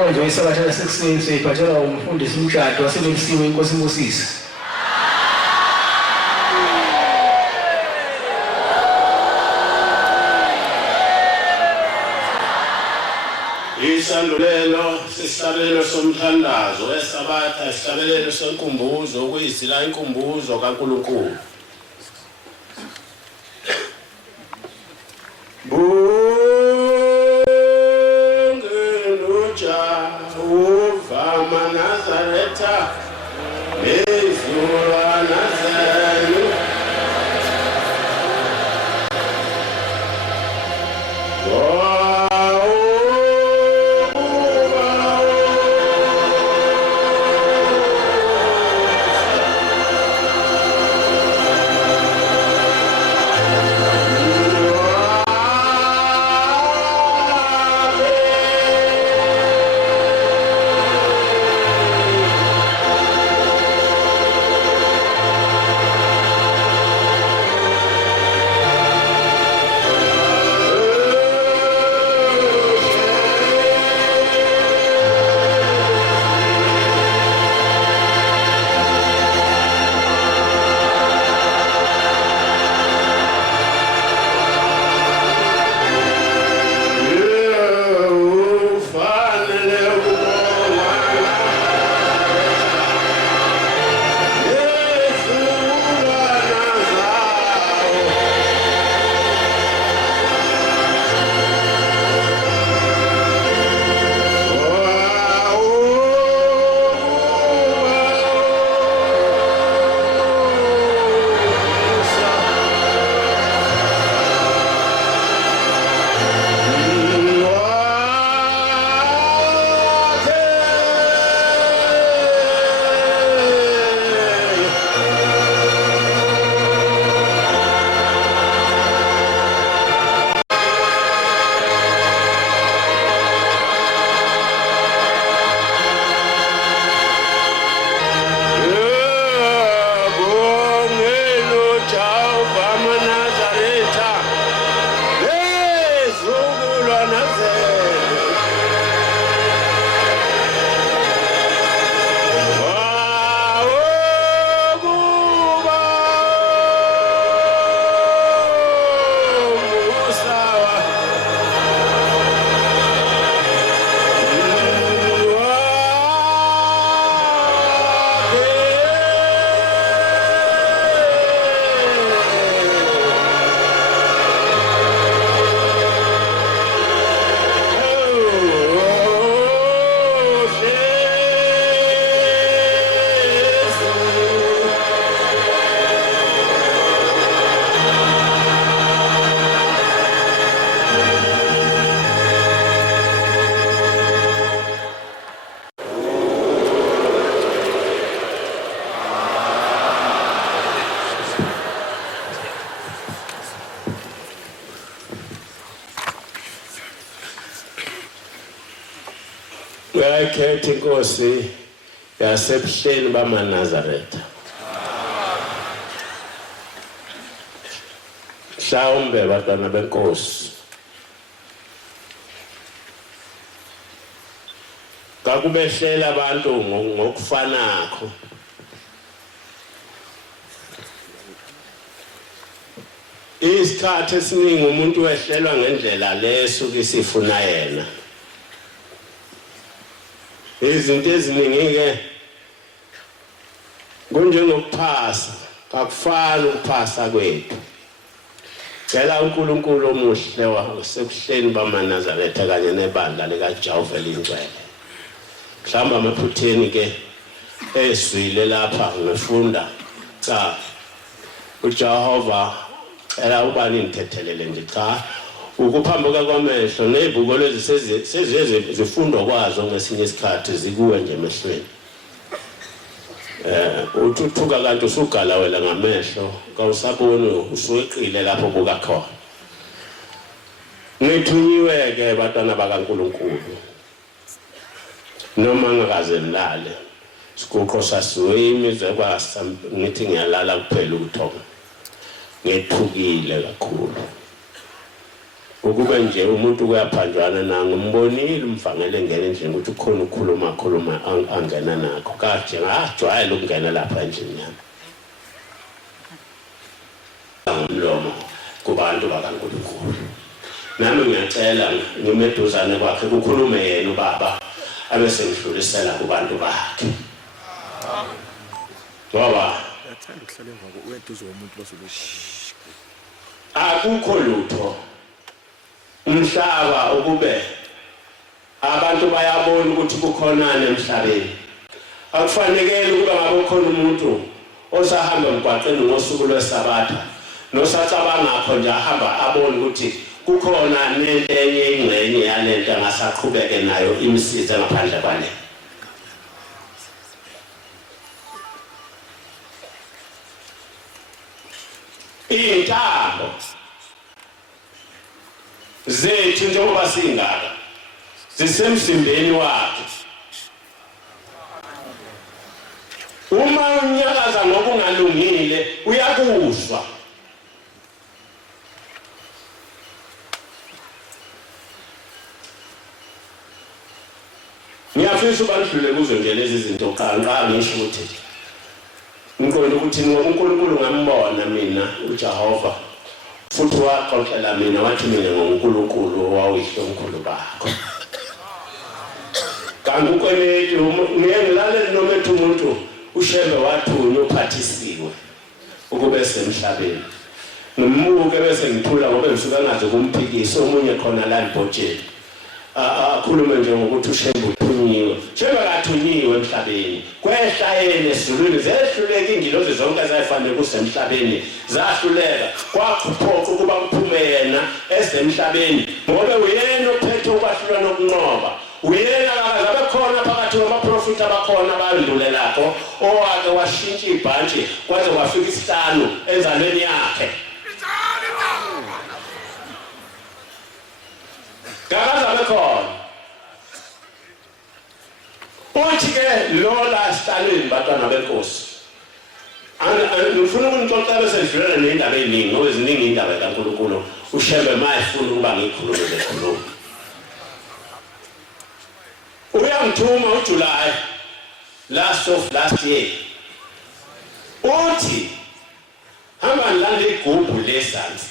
Inkonzo yesabatha lasekuseni seyiphathelwa umfundisi umshado wasebelisiwe inkosi Mosisi. Isandulelo sesihlabelelo somthandazo esabatha isihlabelelo senkumbuzo ukuyizila inkumbuzo kaNkulunkulu. Nazaretha Mezura Nazareth Ngakhetha inkosi yasebuhleni bamaNazaretha. Mhlawumbe bantwana benkosi kakubehlela abantu ngokufanakho. Isikhathi esiningi umuntu wehlelwa ngendlela lesuke sifuna yena. Izinto eziningi ke kunjengokuphasa, kakufani ukuphasa kwethu. Cela uNkulunkulu omuhle wasekuhleni bamaNazaretha kanye nebandla likaJehova elingcwele. Mhlawumbe amaphutheni ke eswile lapha ngifunda cha uJehova era ubani ngithethelele nje cha ukuphambuka kwamehlo nezibuko lezi sezifundwa kwazo ngesinye isikhathi zikuwe nje emehlweni. Uthuthuka kanti usugala wela ngamehlo kawusaboni usuweqile lapho buka khona. Ngithunyiwe ke bantwana bakaNkulunkulu noma ngakaze nilale sikuqo sasiwe imizwa kwasa ngithi ngiyalala kuphela ukuthonga ngethukile kakhulu. ukube nje umuntu kuyaphanjwana na ngombonile umfangele ngene nje ukuthi ukhona ukukhuluma angena nakho kanje ngajwayela ukungena lapha endlini yami umlomo kubantu bakaNkulunkulu nami ngiyacela ngimeduzane kwakhe kukhulume yena ubaba abese ngidlulisela kubantu bakhe ngoba yathanda ukuhlala emva uyaduza umuntu basolokhu akukho lutho umhlaba ukube abantu bayabona ukuthi kukhonana emhlabeni akufanelekile ukuba ngabe khona umuntu osahamba emgwaqeni ngosuku lwesabatha nosacabangakho nje ahamba abone ukuthi kukhona nento enye ingxenye yalento angasaqhubeke nayo imisiza ngaphandle kwale intambo zethu njengoba singaka zisemsimbeni wakhe uma unyakaza ngokungalungile uyakuzwa ngiyafisa ubandlule kuzo nje lezi zinto qanqa ngisho ukuthi ngikholwa ukuthi uNkulunkulu ngambona mina uJehova futhi waxoxela mina wathi mina ngoNkulunkulu owayihlomkhulu bakho kanti ukweleti ngilalela noma ethi umuntu ushebe wathunywa uphathisiwe ukube semhlabeni ngimbuke bese ngithula ngoba ngisuka ngaze kumphikisa omunye khona la ibhotsheni akhulume nje ngokuthi ushebe uthunyiwe shebe kathunyiwe emhlabeni kwehla yena esizulwini zehluleka ingilozi zonke ezayifanele kusemhlabeni zahluleka kwakuphoqa ukuba kuphume yena esemhlabeni ngoba uyena ophethe ukwahlula nokunqoba uyena akazabe khona phakathi kwabaprofeti abakhona abandlulelako owake washintsha ibhantshi kwaze kwafika isihlanu enzalweni yakhe akazabe khona uthi-ke lola sihlalweni batwana benkosi ngifuna ukunixoxela bese ndidlulela ney'ndaba ey'ningi ngoba ziningi iy'ndaba kaNkulunkulu ushembe ma efuna ukuba ngiyikhulume lekhulume uyangithuma uJuly last year uthi hamba ngilanda igubhu lesansi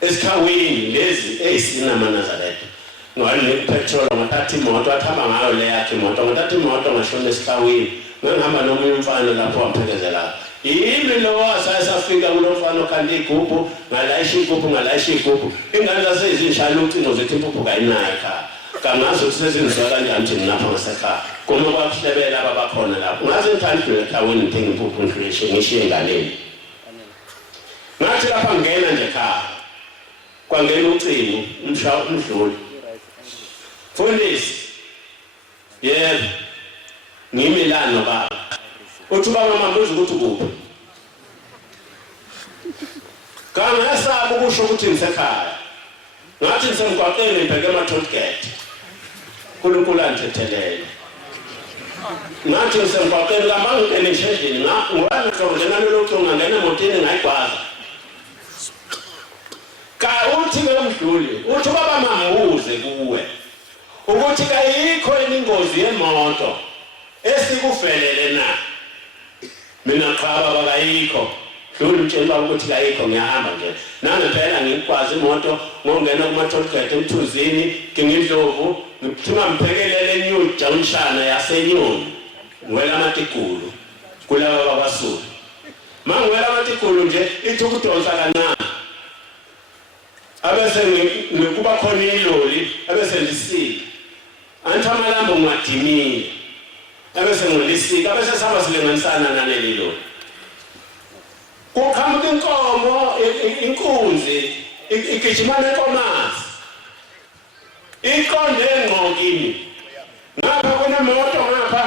esikhawini lezi ey'sinama Nazareth ngalipetrol ngathatha imoto athamba ngayo le yakhe imoto ngathatha imoto ngashona esikhawini ngihamba nomunye umfana lapho waphekezela yimi lo wasayisafika kulo mfana okhanda igubhu ngalayisha igubhu ingane zasezishayela ucingo zethu impuphu kayinayo ekhaya kangazi ukuthi sezinziwa kanjani thina lapha ngasekhaya kuma kwakuhlebela ababakhona lapho ngaze ngithandile ekhawini ngithenga impuphu ngishiye enganeni ngathi lapha ngena nje ekhaya kwangena ucingo umdluli Fundisi yebo ngimi la nobaba uthi ubaba mambuza ukuthi kuphi kangasaba ukusho ukuthi ngisekhaya ngathi ngisemgwaqeni ngibheke ama-tollgate uNkulunkulu angithethelele ngathi ngisemgwaqeni kamangingene ngishendlini ngibani ngizongena lelo cingo ngangena emotini ngayigwaza ka uthi-ke umdluli uthi ubaba mambuze kuwe ukuthi kayikho ingozi yemoto esikuvelele na mina qhaba bakayikho dlula utshela ukuthi kayikho ngiyahamba nje nangempela ngikwazi imoto ngongena kuma-tollgate emthunzini ngingidlovu ngithuma ngiphekelele eNew Junction yaseNyoni ngiwela amatigulu kulaba babasulu mangiwela amatigulu nje ithi ukudonsa kancane abese ngikuba khona iloli abese lisika anthi amalambo ngiwadimile abese ngolisika abese sihamba silinganisana naleli loli kuqhamuka inkomo inkunzi igijimana enkomazi iqonde ngqo kimi ngapha kunemoto ngapha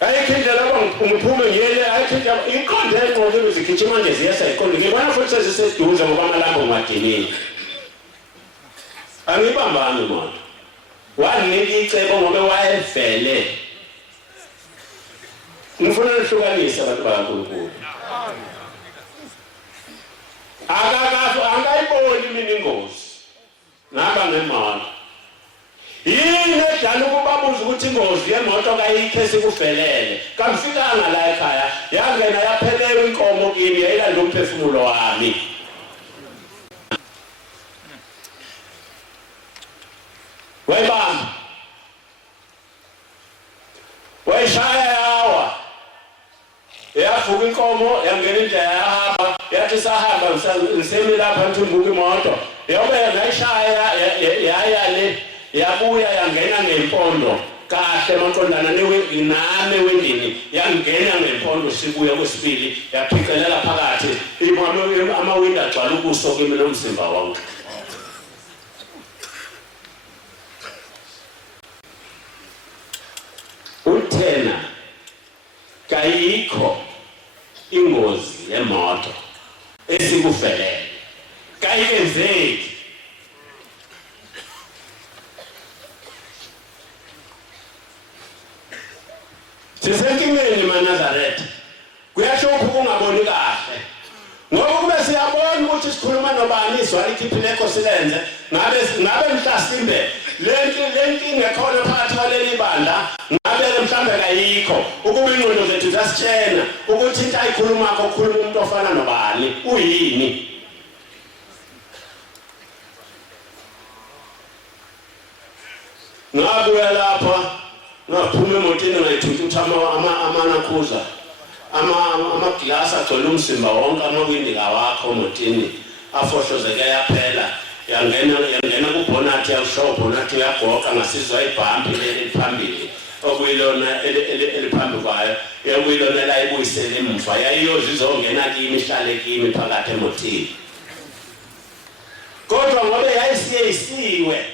ayikho indlela ngiphume ngiyele ayikho indlela iqonde ngqo kimi zigijima nje ziyasa iqonde ngibona futhi seziseduze ngoba amalambo ngiwadimile angibambani imoto wanika icebo ngoba wayevele ngifuna ukuhlukanisa abantu bakaNkulunkulu angayiboni mina ingozi ngaba ngemoto yini edala ukubabuza ukuthi ingozi yemoto kayikho esikuvelele kamfikanga la ekhaya yangena yaphelelwa inkomo kimi yayilanda umphefumulo wami wayibamba wayishaya yawa yavuka inkomo yangena indlela yahamba yathi sahamba ngisemi lapha nthumbuka imoto yobe ngayishaya yaya le yabuya yangena ngempondo kahle maqondana nami wendini yangena ngempondo sibuya kwesibili yaphicelela phakathi amawindi agcwala ukuso kimi nomzimba wonke uthena kayikho ingozi yemoto esikufelele kayenzeki sisenkingeni maNazaretha kuyasho ukungaboni kahle ngoba kube siyabona ukuthi sikhuluma nobani izwa likhiphile Nkosi lenze ngabe mhlasimbe lenkinga ekhona phakathi kwaleli bandla ngabe mhlambe kayikho ukuba ingqondo zethu zasitshena ukuthi into ayikhuluma ukukhuluma umuntu ofana nobani uyini ngabuya lapha ngaphuma emotini ngayithutha amanakhuza amaglasi agcwele umzimba wonke amawindi kawakho emotini afohlozeke yaphela yangena kubonati yawushobonati yagoqa ngasizwa ibhampi eliphambili okuyilona eliphambi kwayo yakuyilona la ibuyisele emva yayiyozizongena kimi ihlale kimi phakathi emotini kodwa ngoba yayisiyisiwe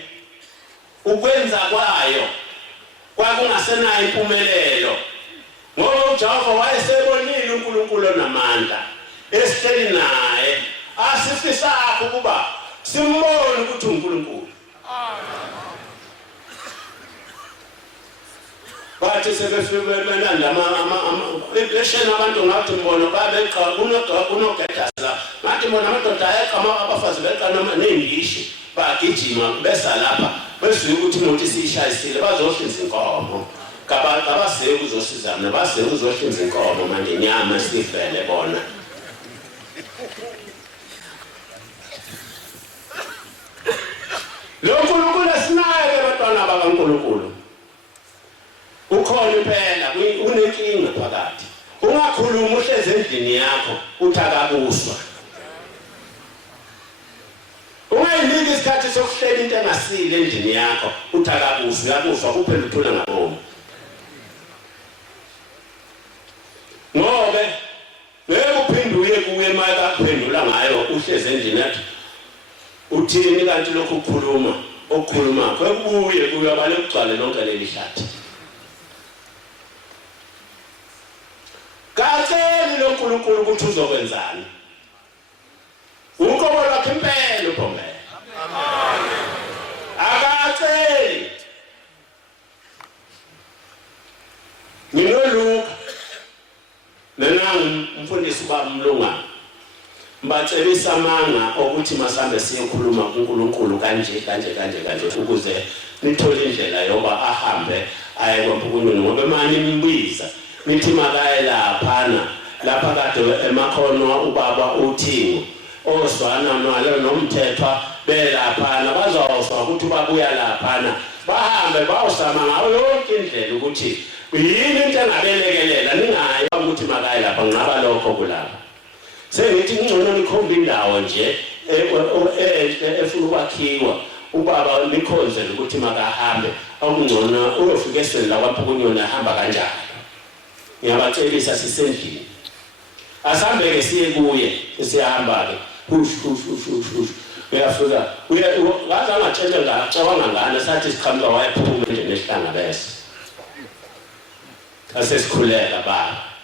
ukwenza kwayo kwakungasenayo impumelelo ngoba uJehova wayesebonile uNkulunkulu onamandla esihleli naye asifisa ukuba simbone ukuthi uNkulunkulu bathi sebefike benanda leshena abantu ngathi mbono babeqa kunogedasa ngathi bona amadoda ayaqama abafazi beqa noma nengishi bagijima besa lapha bese ukuthi imoto isishayisile bazohlinza inkomo kabaseke uzosizana baseke uzohlinza inkomo manje inyama sifele bona lo uNkulunkulu esinaye abantwana bakaNkulunkulu ukhona impela unenkinga phakathi ungakhuluma uhleze endlini yakho uthakabuswa ungayiniki isikhathi sokuhlela into engasile endlini yakho uthakabuswa yakuzwa kuphela uthula ngabomo ngobe ngekuphinduye kuye maka kuphendula ngayo uhleze endlini yakho uthini kanti lokhu ukukhuluma kwekubuye kuyabale kugcwale lonke leli hlathi kaceli lo uNkulunkulu ukuthi uzokwenzani uqobo lwakhe impela uPhomela akaceli nginoluka nangu umfundisi bamlunga mbacelisa amanga ukuthi masambe siyekhuluma kuNkulunkulu kanje ukuze nithole indlela yoba ahambe aye kwaMpukunyoni ngoba manje imbiza nithi makaye lapha kade emakhono ubaba uThingo ozwana nalo nomthethwa belaphana bazawuzwa ukuthi babuya laphana bahambe bawusama ngayo yonke indlela ukuthi yini into engabelekelela ningayi ukuthi makaye lapha ngaba lokho kulapha sengithi ngcono nikhomba indawo nje efuna ukwakhiwa ubaba nikhonzele ukuthi makahambe okungcono uyofika esweni la kwaMpukunyoni ahamba kanjani ngiyabacelisa sisendlini asambe ke siye kuye siyahamba ke uyafika ngaze angatshela ngacabanga ngane sathi siqhamuka wayephuma nje nehlanga bese asesikhuleka baba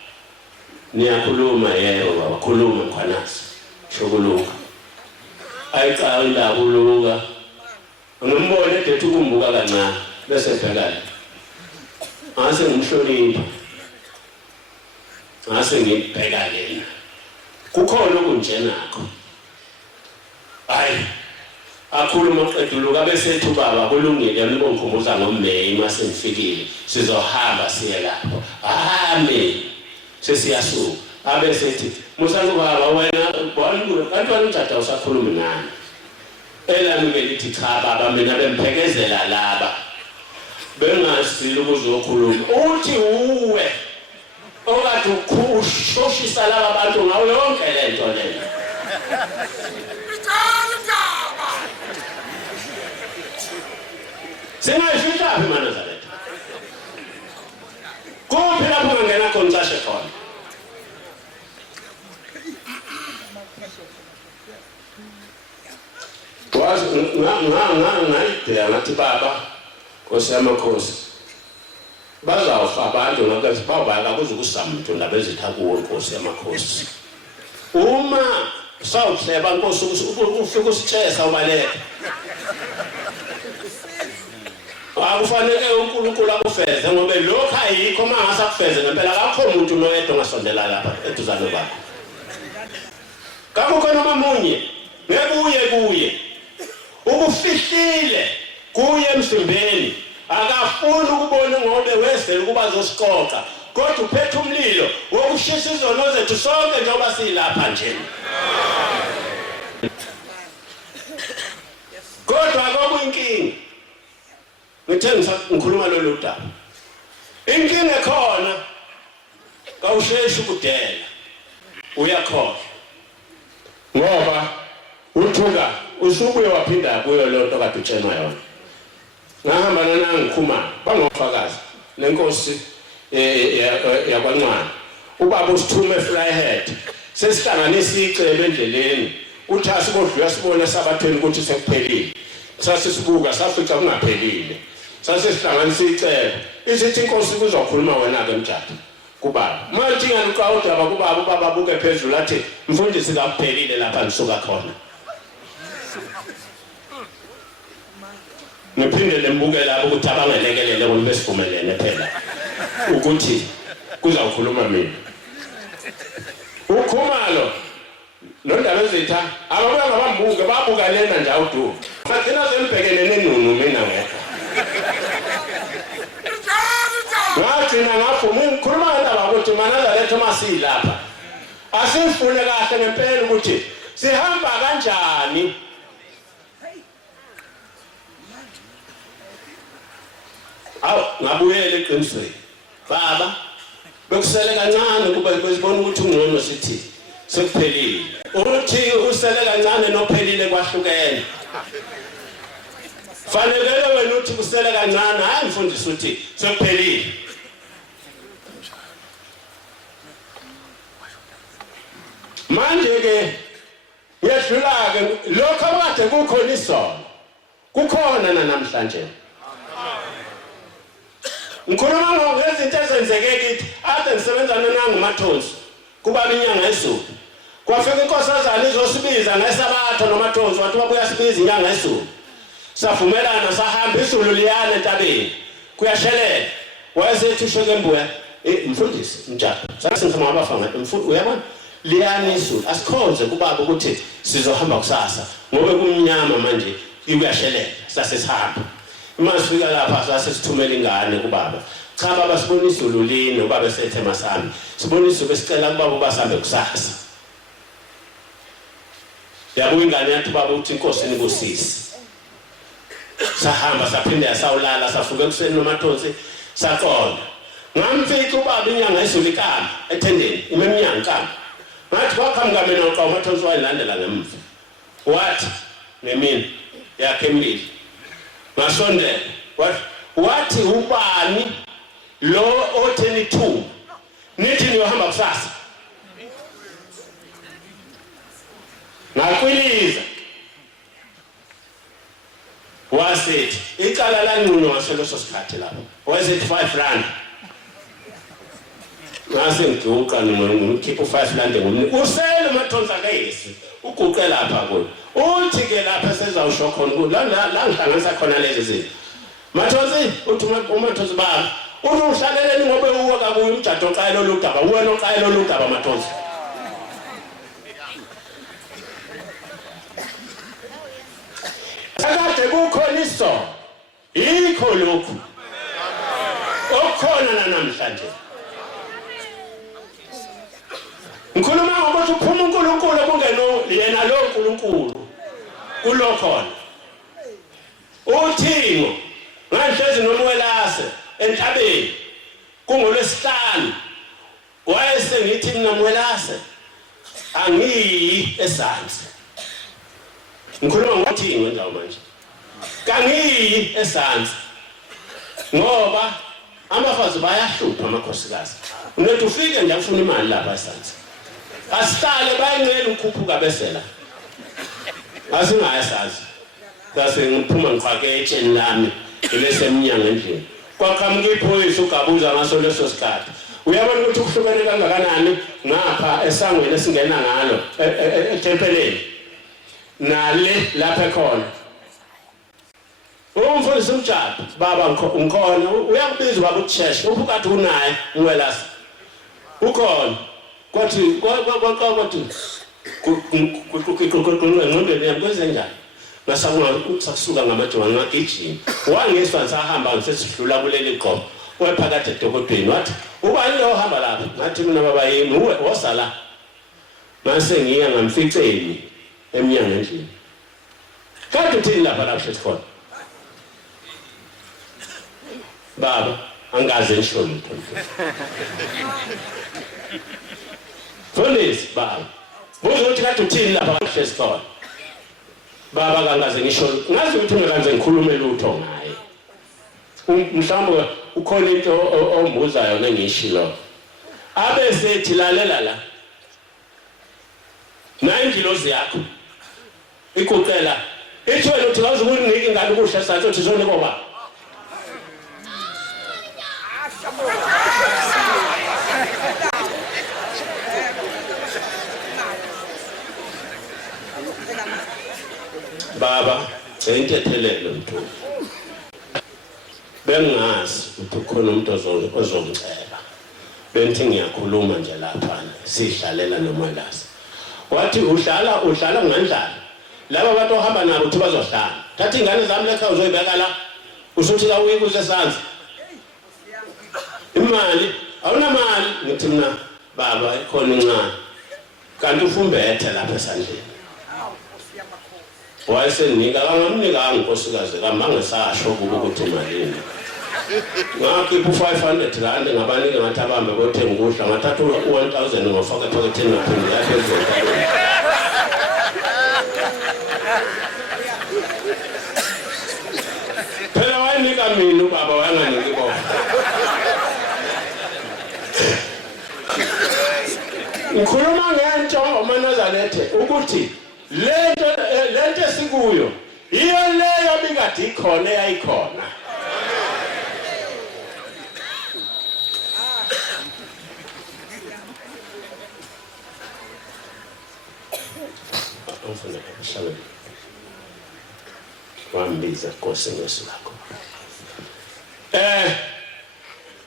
niyakhuluma yebo baba khuluma mkhwanasi shokuluka ayiqala indaba uluka ngimbone edethi ukumbuka kancane bese ebhekana ngase ngimhlonipha ngase ngibheka lena kukhona okunjenakho hayi akhuluma uqeduluka bese ethi baba kulungile nibongikhumbuza ngoMeyi mase nifikile sizohamba siye lapho amen sesiyasuka abese ethi musani baba wena kanti wena umthatha usakhuluma ngani elami ngelithi cha baba mina bemphekezela laba bengasile ukuzokhuluma uthi uwe okade ukhushisa laba abantu ngawo yonke lento leyo singayifika phi eNazaretha kuphi lapho ngena khona sashe khona wazi ngayidela ngathi baba Nkosi yamakhosi bazawufa abantu ngokuthi bawubala kuzokusamuntu labezitha kuwo Nkosi yamakhosi uma sawuhleba Nkosi ufika usitshesa ubaleka akufanele uNkulunkulu akufeze ngoba lokho ayikho mangase akufeze ngempela akho umuntu noyedwa ongasondela lapha eduzane bakho kakho noma munye kuye ukufihlile kuye emsimbeni akafuni ukubona ngobe wesele kuba azosiqoqa kodwa uphethe umlilo wokushisa izono zethu sonke njengoba silapha nje kodwa akuyinkinga ngithe ngikhuluma lolu daba inkinga ekhona kawusheshi ukudela uyakhohlwa ngoba uthuka usubuye waphinda kuyo lonto kade utshena yona ngahamba nangikhuma bangofakazi lenkosi yakwaNcwane ubaba usithume eFlyhead sesihlanganisa icebo endleleni uthi asikodlula sibone sabathweni ukuthi sekuphelile sasisibuka safica kungaphelile sasihlanganisa icebo isithi inkosi kuzokhuluma wena ke mthatha kubaba manje ngiyaqawuda bakubaba ubaba buke phezulu athi mfundisi kaphelile lapha nisuka khona ngiphinde lembuke lapho ukuthi abangelekelele ukuthi besivumelene phela ukuthi kuzawukhuluma mina ukhumalo nondaba ezitha ababuya ngabambuke babuka lena nje awudu sathina sembhekene nenunu mina ngekho ngagcina ngafuma ngikhuluma ngandaba ukuthi maNazaretha masilapha asifune kahle ngempela ukuthi sihamba kanjani ngabuyela eqinisweni baba bekusele kancane kuba bezibona ukuthi ungcono sithi sekuphelile uthi usele kancane nophelile kwahlukene fanele wena uthi kusele kancane hayi mfundisi uthi sekuphelile manje ke yedlula ke lokho kade kukhona isono kukhona namhlanje ngikhuluma ngezinto ezenzeke kithi ade ngisebenzana nanguMathonsi kuba inyanga yesulu kwafika inkosazana izosibiza ngesabatho noMathonsi wathi wabuya sibiza inyanga yesulu savumelana sahamba izulu liyana entabeni kuyashelela wayesethi usheke embuya mfundisi mthatha sakusengifuna ngabafanga mfundi uyabona liyana izulu asikhonze kubaba ukuthi sizohamba kusasa ngoba kumnyama manje kuyashelela sasesihamba masifika lapha sasithumela ingane kubaba cha baba sibona izulu lino baba sethe masami sibona izulu besicela kubaba basambe kusasa yabuya ingane yathi baba uthi inkosi nikosisi sahamba saphinda sawulala safuka ekuseni noMathonsi saqonda ngamfika ubaba inyanga izulu ikama ethendeni imeminyanga ikama ngathi kwaqhamuka mina uqa uMathonsi wayilandela ngemva wathi nemina yakhe emile masondela wathi ubani lo otheni 2 nithi niyohamba kusasa ngakwiliza wasithi icala lanqunywa ngaseloso sikhathi lapho wayesethi 5 rand ngase ngiduqa ngimkhipha 5 rand ngomni usele uMathonsi akayisi uguqe lapha kulo uthi ke lapha sezawusho khona la ngihlanganisa khona lezi zinto Mathonsi uthi uMathonsi baba uhlaleleni ngobe uwe kakuyi umjado oqayelo lodaba wena oqayelo lodaba Mathonsi akade kukhona isono ikho lokhu okukhona namhlanje. Ngikhuluma ngokuthi uphuma uNkulunkulu obungeno yena lo uNkulunkulu kulokhona uthingo nganhlezi nomwelase entabeni kungolwesihlanu wayesengithi mina mwelase angiyi esansi. Ngikhuluma ngothingo njalo manje kangiyi esansi ngoba abafazi bayahlupha amakhosikazi. Unethi ufike nje ufuna imali lapha esansi asihlale bayenqela ukhuphuka besela asingayasazi base ngiphuma ngifake etsheni lami ilese eminyanga endlini kwaqhamuka iphoyisa ugabuza ngaso leso sikhathi. Uyabona ukuthi kuhlukene kangakanani ngapha esangweni esingena ngalo etempeleni nale lapha khona. Umfundisi umjado baba ngikhona uyakubiza baba uTshesh ubukade unaye uwelasa ukhona kwathi kwathi ngqondweni yami kwenzenjani ngasakusuka ngamajongo ngagijima wangeswa ngisahamba ngisesidlula kuleli gqomo wephakathi edokodweni wathi ubani lo hamba lapha ngathi mina baba yini uwe wosala mase ngiya ngamficeni eminyanga endlini kanti uthini lapha lapha khona baba angaze ngisho lutho. Police baba buzo ukuthi kanti uthini lapha lapha khona baba kangaze ngisho ngazi ukuthi ngikanze ngikhulume lutho ngaye mhlawumbe ukhona into ombuzayo nengishilo abe sethi lalela la nayingilozi yakho ikucela ithi wena uthi ngazi ukunika ingane kuhle sathi uthi zone koba baba ngiyithethelele mntu bengazi ukuthi khona umuntu ozongicela benthi ngiyakhuluma nje lapha sidlalela nomalazi wathi uhlala ngandlala laba bantu ohamba nabo uthi bazohlala thatha ingane zami lekhaya uzoyibeka la usuthi la uyike usesanzi imali awunamali ngithi mina baba ikhona incane kanti ufumbethe lapha esandleni wayesenika kangamnika ngikosikazi kamangesasho ukuthi malini ngakhipha 500 rand ngabanike ngathi abambe bothenga ukudla ngathatha 1000 ngofaka ephaketheni ngaphinde yaphezulu phela wayenika mina ubaba wayanganiki bona ngikhuluma ngento uManazarethe ukuthi lento esikuyo iyo leyo bingadi ikhona eyayikhona. Ufuna ukuhlala wambiza Nkosi ngesilakho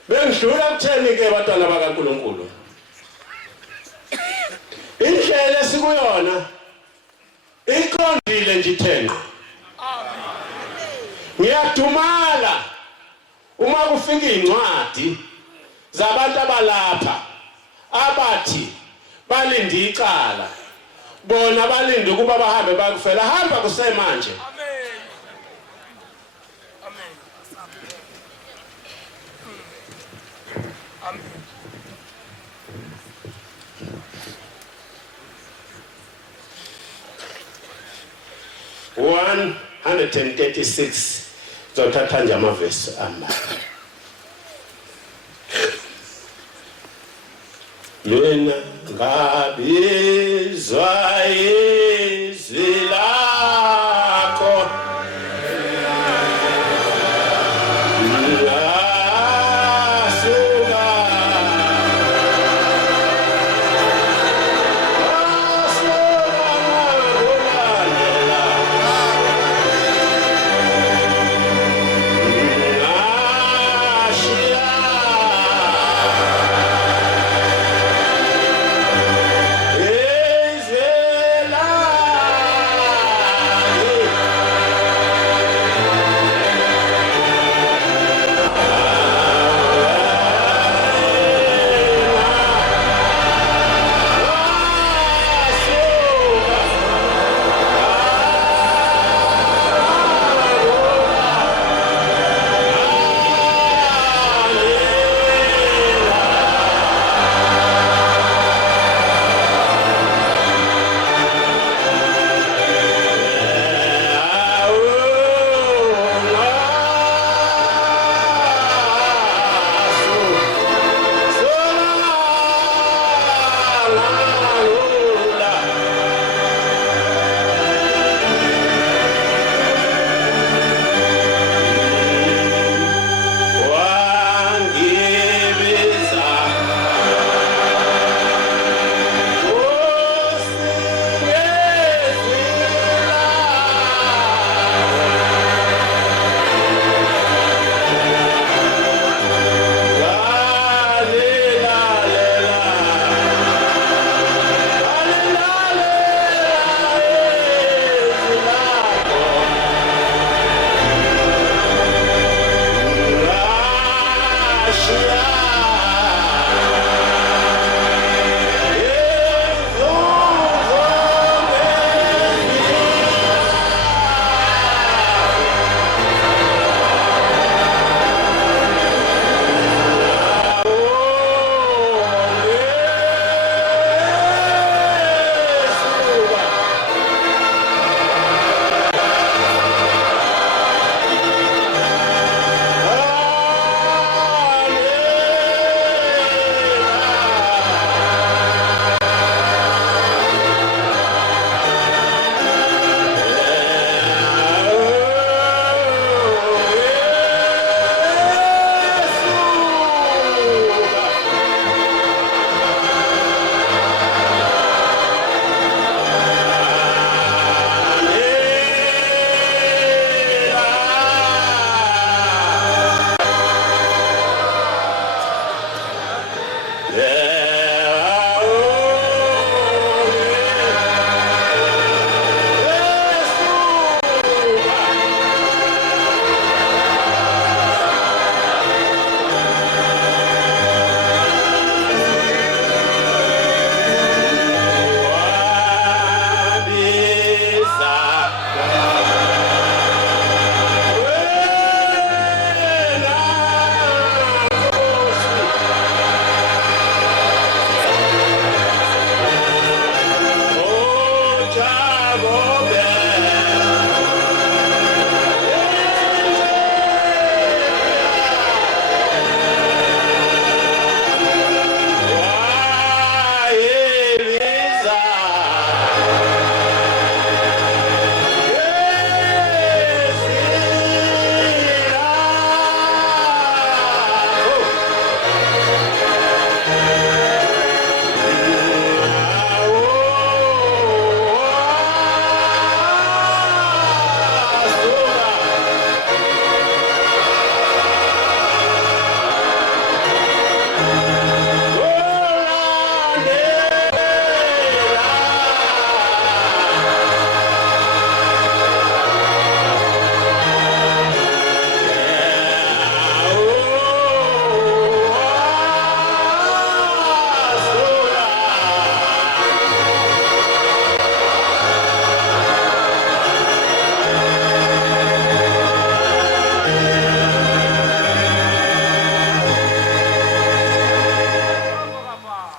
bengidlula kutheni ke bantwana bakaNkulunkulu indlela esikuyona iqondile nje ithenqe. Ngiyadumala uma kufika incwadi zabantu abalapha abathi balinde icala bona balinde ukuba bahambe bakufela hamba kusemanje. Amen. 136 zothatha nje amavesi ambalwa. Mina ngabizwa izwi lakho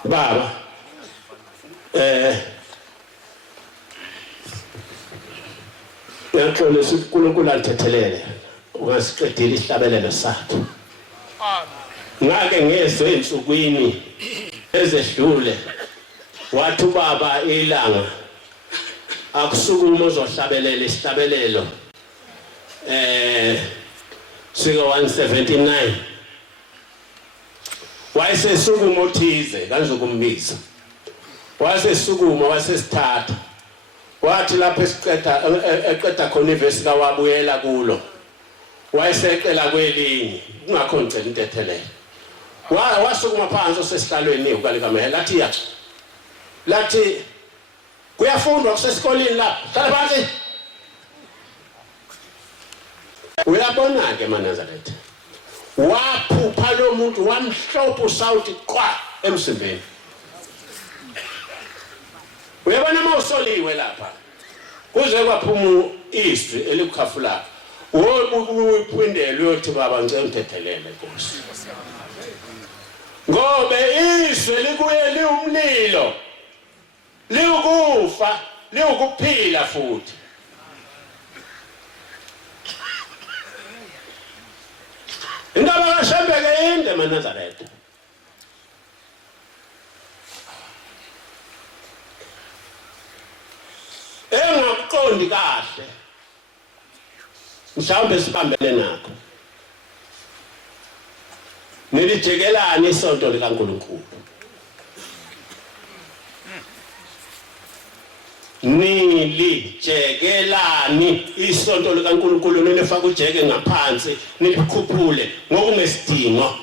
Baba Yakhona uNkulunkulu anthethelele ungasiqedile isihlabelelo sakho. Ngake ngezwe insukwini ezedlule wathi baba ilanga akusukuma uzohlabelela isihlabelelo sika 179 wayesesukuma othize kanzokumbiza wasesukuma wasesithatha wathi lapho eqeda khona ivesi kawabuyela kulo wayeseqela kwelinye kungakho ngicela intethelele wasukuma phansi osesihlalweni ukalikaMahela lathi kuyafundwa kusesikoleni la hlala phansi uyabona ke Manazaretha waphupha lo muntu wamhlopha usawuthi qwa emzimbeni uyabona mawusoliwe lapha kuze kwaphuma izwi elikukhafula wokuphindela uyothi baba ngicela ungithethelele Nkosi ngobe izwi likuye liumlilo liukufa liukuphila futhi indaba kaShembeke inde Manazaretha engakuqondi kahle mhlawumbe sibambele nakho nilijekelani isonto likaNkulunkulu nilijekelani isonto likaNkulunkulu nilifaka ujeke ngaphansi nilikhuphule ngokungesidingo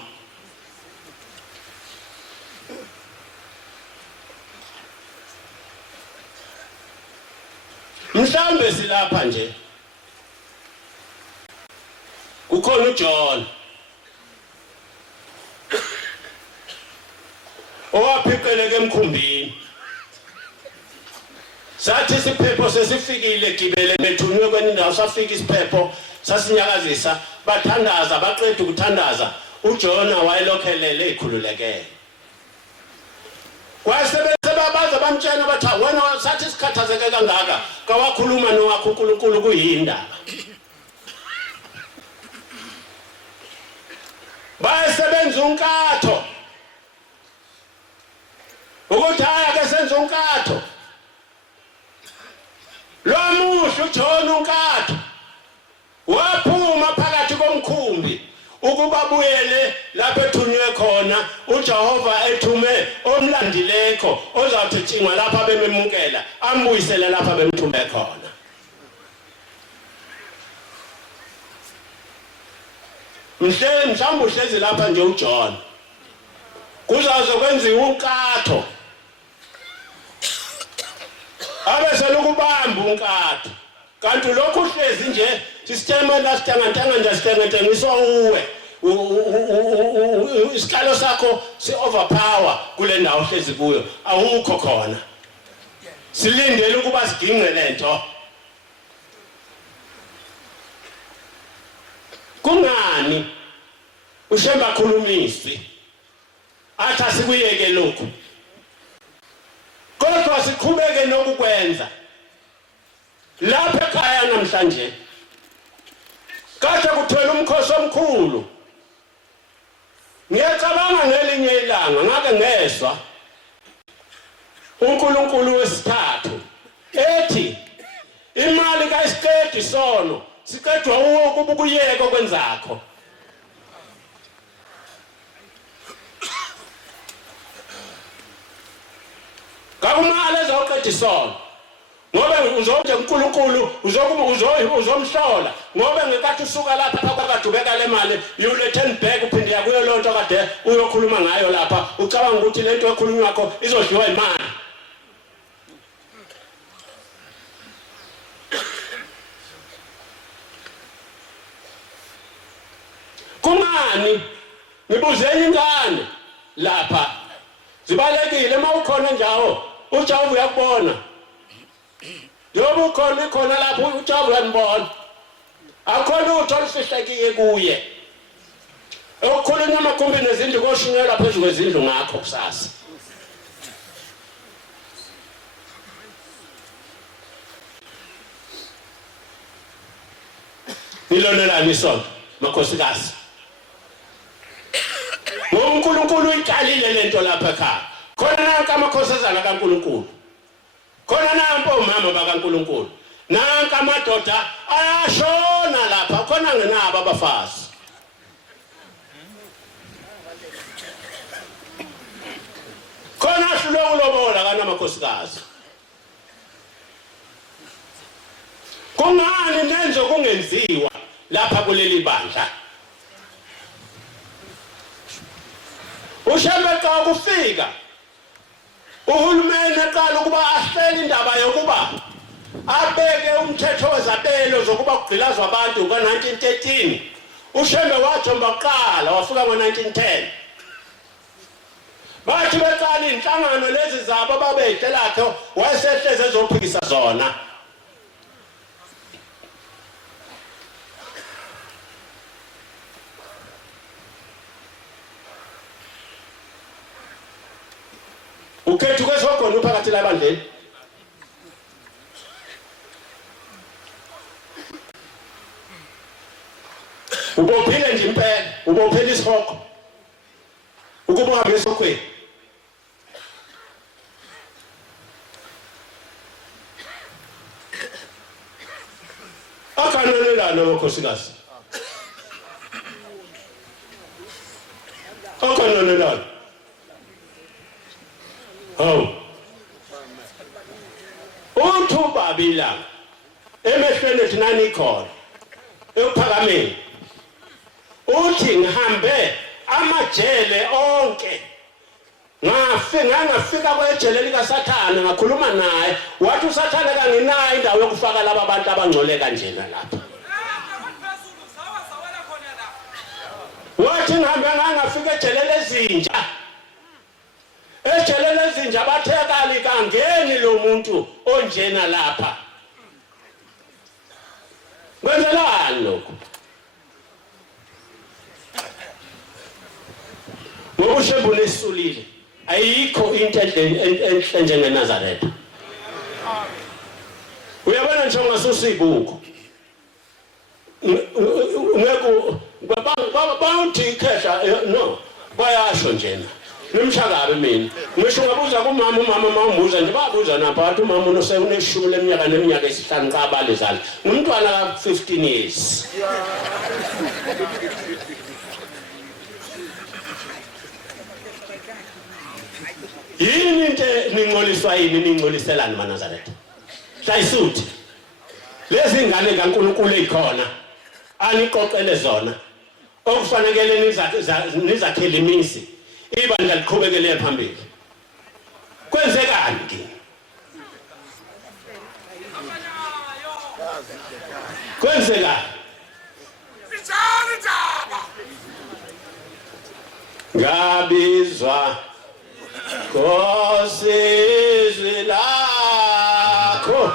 mhlawumbe silapha nje kukhona uJohn owaphiqeleke emkhumbini sathi isiphepho sesifikile gibele bethunywe kwenindawo safika isiphepho sasinyakazisa bathandaza baqeda ukuthandaza uJona wayelokhelele ikhululekele kwasebesebabaza bamtshela bathi wena sathi sikhathazeke kangaka kawakhuluma nowakho uNkulunkulu kuyindaba bayesebenza unkatho ukuthi haya ke senza unkatho lo muhle uJona unkatho waphuma phakathi komkhumbi ukuba buyele lapho ethunywe khona uJehova ethume omlandileko ozawuthi tshingwa lapha bememukela ambuyisele lapha bemthume khona mhlawumbe uhlezi lapha nje uJona kuzazokwenziwa unkatho abese lokubamba unkatho kanti lokhu uhlezi nje sistema lasitangantanga ndasitengetengiswa uwe isikalo sakho si-overpower kule ndawo uhlezi kuyo awukho khona silindele ukuba siginqe lento kungani ushemba khulumisi athi asikuyeke lokhu kodwa siqhubeke nokukwenza lapha ekhaya namhlanje kade kuthwele umkhosi omkhulu ngiyacabanga ngelinye ilanga ngake ngezwa uNkulunkulu wesithathu ethi imali kayiqedi sono siqedwa uwo kuba kuyeke okwenzakho kakumali ezoqeda isono ngoba uzonje uNkulunkulu uzomhlola ngoba ngekathi usuka lapha phakathi ubeka le mali you-return back uphinde yakuyo lonto kade uyokhuluma ngayo lapha ucabanga ukuthi lento ekhulunywa yakho izodliwa imali kungani ngibuzeni ingane lapha zibalekile mawukhona njawo uJehova uyakubona yobu khona lapho uJehova uyanibona akhona utho olufihlekile kuye okukhulunywa amakhumbi nezindlu koshunyelwa phezulu kwezindlu ngakho kusasa nilonelani isonto makhosikazi uNkulunkulu uyiqalile lento lapha ekhaya khona nanka amakhosazana kaNkulunkulu khona nampo omama bakaNkulunkulu nanka amadoda ayashona lapha khona ngenabo abafazi khona hlulokulobola kana amakhosikazi kungani nenzo kungenziwa lapha kuleli bandla ushembeka kufika uhulumeni eqala ukuba ahlele indaba yokuba abeke umthetho wezabelo zokuba kugqilazwa abantu ngo-1913 ushembe wajomba kuqala wafika ngo-1910 bathi beqala inhlangano lezi zabo babeyide lakhe wayesehleze ezophikisa zona ukhethu kwesokhona uphakathi labandleni ubophile nje impela ubophile isihoko ukuba uhambe esokhweni akanonelana amakhosikazi akanonelana uthuba bila emehlweni thinani khona ekuphakameni uthi ngihambe amajele onke ngafika kwejele likaSathane ngakhuluma naye wathi uSathane kanginayo indawo yokufaka laba bantu abangcole kanjena lapha wathi ngihambe ngafika ejele lezinja angangeni lo muntu onjena lapha. Kwenzelani lokho? Ngokushembu nesulile ayikho into enhle njengeNazaretha. Uyabona nje ngasusibuko. Ngeke bawuthi ikhehla no bayasho njena. Nimshakabe mina. Ngisho ngabuza kumama mawumbuza nje babuza napha athi umama uneshumi leminyaka neminyaka esihlanu kabale zala. Umntwana ka 15 years. Yini into ningcoliswa yini ningcoliselani maNazaretha? Hlayisuthi. Lezi ngane kaNkulunkulu ezikhona aniqoqele zona. Okufanele nizakhele imisi. Ibandla liqhubekele phambili. Kwenzekani kini? Kwenzekani? Ngabizwa Nkosi izwi lakho.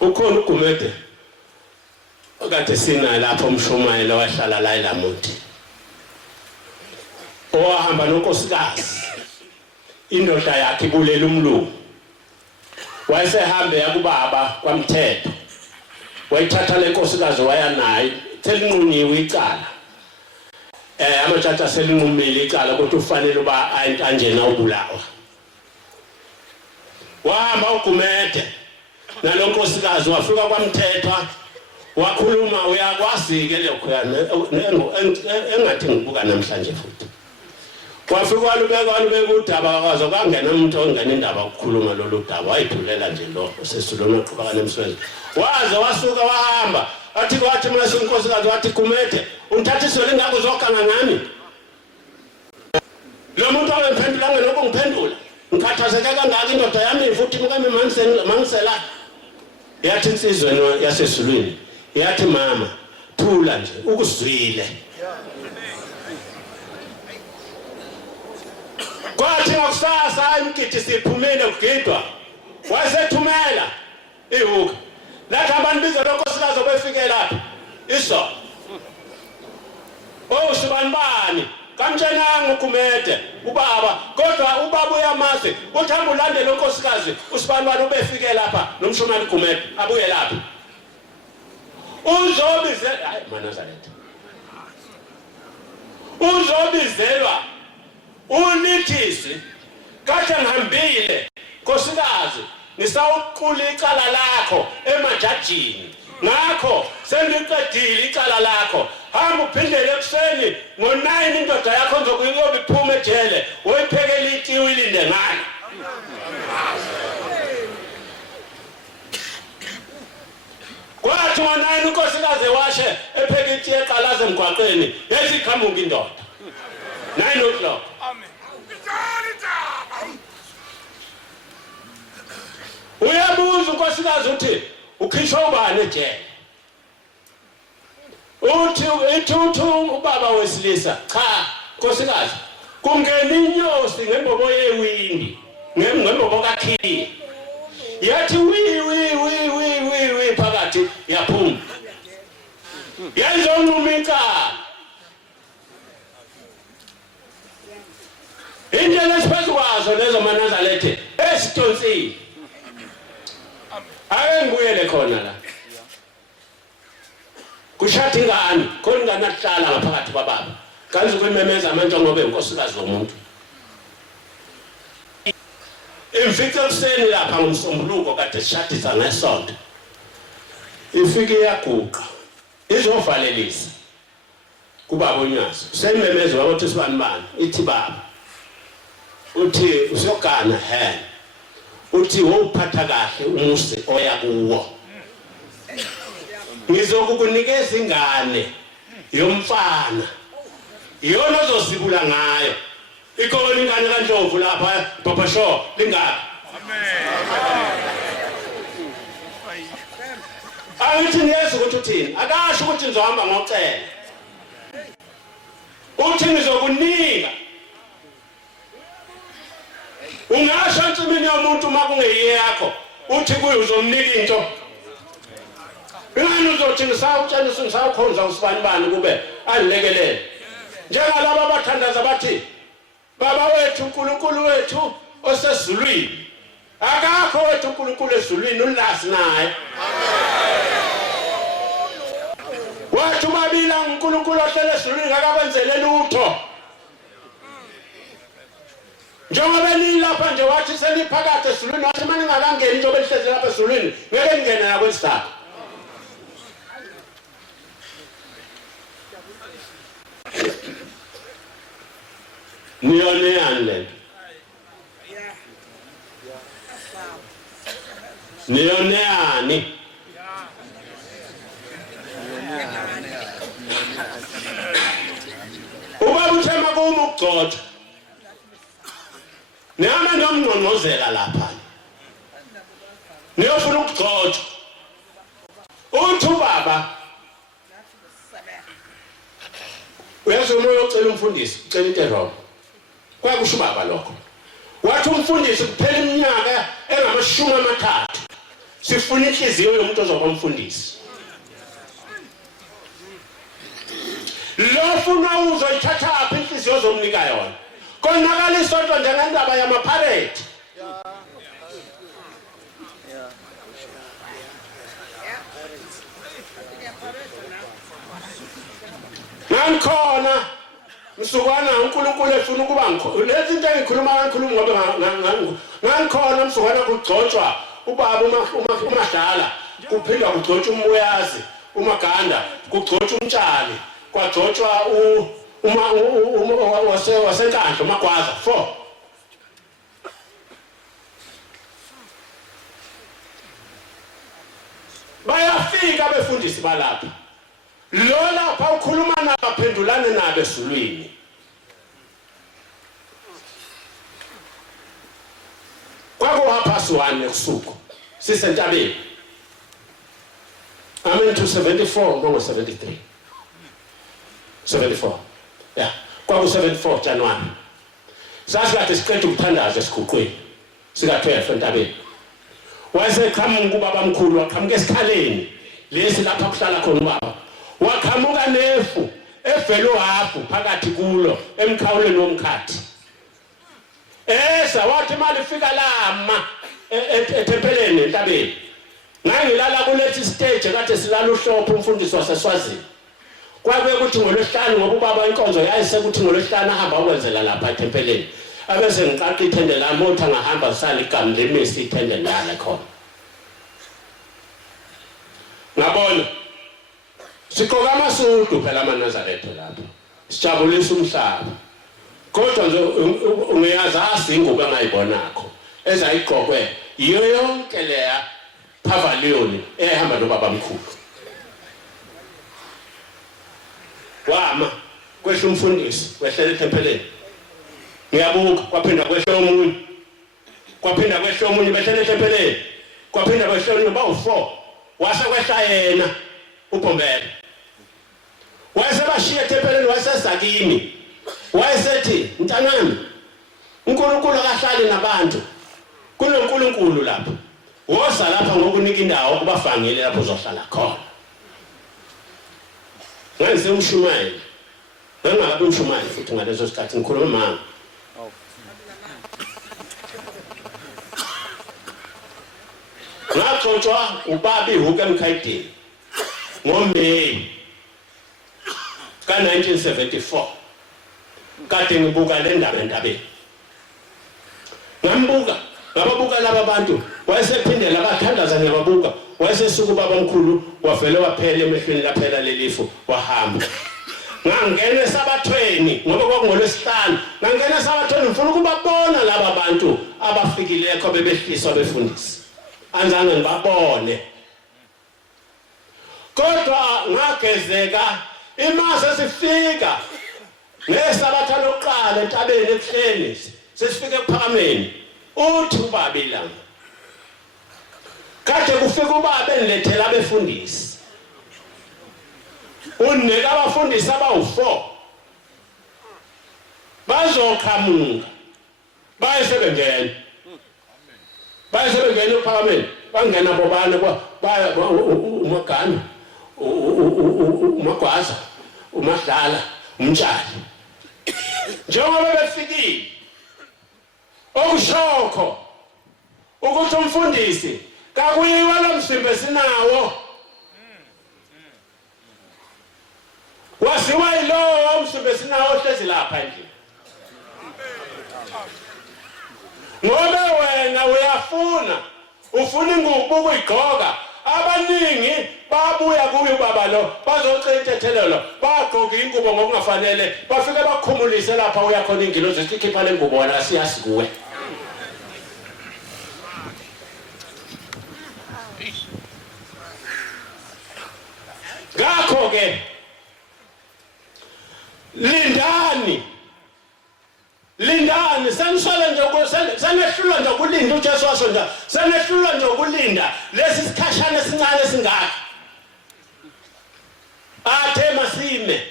Ukhona uGumede okade sina lapho umshumayela wahlala la eLamuthi. Owahamba nonkosikazi indoda yakhe kulela umlungu. Wayesehambe yakubaba kwaMthetho. Wayithatha le nkosikazi waya naye selinqunyiwe icala. Amajaji selinqumile icala ukuthi ufanele uba anjena ubulawa. Wahamba uGumede nalonkosikazi wafika kwaMthethwa wakhuluma uyakwazi ke lokho engathi ngibuka namhlanje futhi. Wafika walubeka udaba kwazo kangena umuntu ongena indaba ukukhuluma lolu daba wayithulela nje lo sesilona uqhubakana emsweni. Waze wasuka wahamba athi kwathi mase unkosikazi wathi Gumede unthathiswe lengako zokanga ngani. Lo muntu owemphendula ngelokho ngiphendula. Ngikhathazeke kangaka indoda yami futhi ngame mangisela. Yathi insizwe yasesulwini yathi mama thula nje ukusizwile. Kwathi ngokusasa imgidi siphumile ukugidwa wasethumela ihuka lathi abantu bizo lonkosikazi obefike lapha iso sibani kamtshenanga uGumede ubaba kodwa ubaba uyamazi uthi hamba ulandele unkosikazi usibani wani ubefike lapha nomshumani uGumede abuye lapha uzobizelwa hayi maNazaretha uzobizelwa unithisi kade ngihambile nkosikazi nisawuqula icala lakho emajajini ngakho sengiqedile icala lakho hamba uphindele ekuseni ngo9 indoda yakho ngizokuyoba iphuma ejele oyiphekela itiwi ilinde ngani. Kwathi ngo9 unkosikazi washe epheka itiwi eqalaze emgwaqeni yathi iqhamuka indoda 9 o'clock. Amen. Uyabuza unkosikazi uthi ukhishwa ubani ejele? Uthi ubaba wesilisa cha nkosikazi kungena inyosi ngembobo yewindi ngembobo kaKhiye yathi wi phakathi yaphuma yenza unqumika indlela esiphethe kwazo lezo maNazaretha esitonsini ake ngibuyele khona la kushada ingane khona ingane akuhlala ngaphakathi kwababa kanzi kwememeza amantshongo ngobe unkosikazi womuntu imfike ekuseni lapha ngomsombuluko kade sishadisa ngesonto ifike iyaguqa izovalelisa kubaba uNyazi usememeza wathi sibani ithi baba uthi usiyogana uthi wophatha kahle umuse oya kuwo ngizokukunikeza ingane yomfana iyona ozosibula ngayo ikona ingane kaNdlovu lapha Papa Shaw lingaka angithi niyeza ukuthi uthini akasho ukuthi ngizohamba ngocela uthi ngizokunika ungasho nsimini yomuntu uma kungeyiye yakho uthi kuye uzomnika into ingane uzothi ngisawutshela ngisawukhonza usibani kube alilekelele njengalabo abathandaza bathi baba wethu uNkulunkulu wethu osezulwini akakho wethu uNkulunkulu ezulwini ulasi naye wathi mabila uNkulunkulu ohlele ezulwini akakwenzele lutho njengoba nilapha nje wathi seliphakathi ezulwini wathi manje ngakangeni njengoba lihlezi lapha ezulwini ngeke ngene nakwesithathu niyoneyani lento niyoneyani ubaba uthema kuma ukugcotha niyama nomngqongqozela lapha niyofuna ukugcotha uthi ubaba uyazuma uyocela umfundisi ucela into wrong kwakusho baba lokho wathi umfundisi kuphela iminyaka engama-30 sifuna inhliziyo yomuntu ozoba umfundisi lo funa uzoyithatha apha inhliziyo ozomnika yona konakala isonto njengendaba yamapharethi ngikhona msukwana uNkulunkulu efuna ukuba lezi into engikhuluma kankhulu ngoba ngikhona msukwana kugcotshwa ubaba uMadlala kuphindwa kugcotshwa uMbuyazi uMaganda kugcotshwa umtshali kwagcotshwa wasenkandla uMagwaza 4 bayafika abefundisi balapha lo lapha ukhuluma nabaphendulane nabe ezulwini kwakuwapasi1 ebusuku sisentabeni amen to 74 ngo 74 yeah kwaku 74 January sasikade siqeda ukuthandaza esiguqweni sika 12 entabeni wayeseqhamuka ubaba omkhulu waqhamuka esikhaleni lesi lapha kuhlala khona ubaba waqhamuka nefu evelo hafu phakathi kulo emkhawulweni womkhathi wathi mali fika lama etempeleni entabeni ngangilala kulethi stage kade silala uhlophe umfundisi waseSwazini kwabe ukuthi ngolwesihlanu ngoba ubaba inkonzo yayisekuthi ngolwesihlanu ahamba ukwenzela lapha etempeleni abese ngiqaqa ithende lami uthi angahamba sala igama lemisi ithende lana khona ngabona siqoka amasudu phela amaNazaretha lapha sijabulisa umhlaba kodwa nje ungiyazazi ingubo engayibonakho ezayiqokwe iyo yonke leya pavilion ehamba nobaba omkhulu wama kwehla umfundisi wehlela etempeleni ngiyabuka kwaphinda kwehla omunye behlela etempeleni kwaphinda kwehla omunye bawu4 wase kwehla yena uBhombela wayesebashiya etempeleni wayesesakini wayesethi mntanami uNkulunkulu akahlali nabantu kunoNkulunkulu lapha woza lapha ngokunika indawo kubafangile lapho uzohlala khona ngenze umshumayeli ngingabe umshumayeli futhi ngaleso sikhathi ngikhuluma mama ngaxoxwa ubabi ihuke emkhayidini ngoMeyi ka-1974 kade ngibuka le ndaba entabeni ngambuka ngababuka laba bantu wayesephindela abathandaza ngiyababuka wayesesuka ubabamkhulu wavele waphela emehlweni laphela lelifu wahamba ngangena esabathweni ngoba kwakungolwesihlanu ngangena esabathweni ngifuna ukubabona laba bantu abafikileko bebehliswa befundisi anzange ngibabone kodwa ngagezeka imase sifika nesabatha lokuqala entabeni ekuhleni sesifike ephakameni uthi ubaba ilanga kade kufika ubaba enilethela abefundisi unika abafundisi abawu4 bazoqhamuka bayesebengena ephakameni bangena bobane umagana umagwaza umadlala umtshali njengoba befikile okushokho ukuthi umfundisi kakuyiwa lo msimbe sinawo wasiwa yilowo msimbe sinawo hlezi lapha endlini ngoba wena ufuna ingubo ukuyigqoka abaningi babuya kuye ubaba lo bazocintethelelo bagqoka ingubo ngokungafanele bafike bakhumulise lapha uyakhona ingilozi isikhipha lengubo wena siyazi kuwe ngakho ke lindani senisole nje senehlulwa nje ukulinda uJesu washo nje senehlulwa nje ukulinda lesi sikhashana esincane singaka athe masime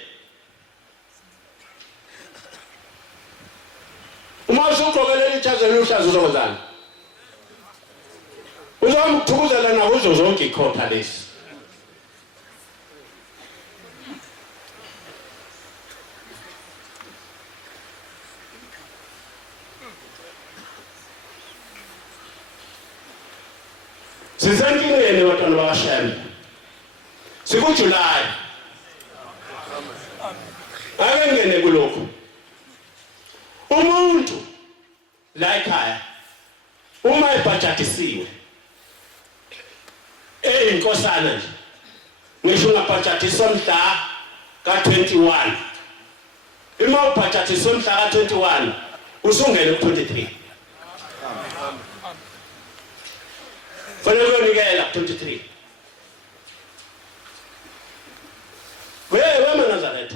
uma usugqokelela ijazi eluhlaza uzokwenzani uzomthukuzela na uzo zonke ikhopha lesi sisenkingeni batwana bakashembe sikuJulayi ake ngene kulokho umuntu la ekhaya uma ebhajatisiwe inkosana nje ngisho ngabhajatiswa mhla ka21 uma ubhajatiswa mhla ka21 usungena ku23 fanele unikela 23 wewe Nazareth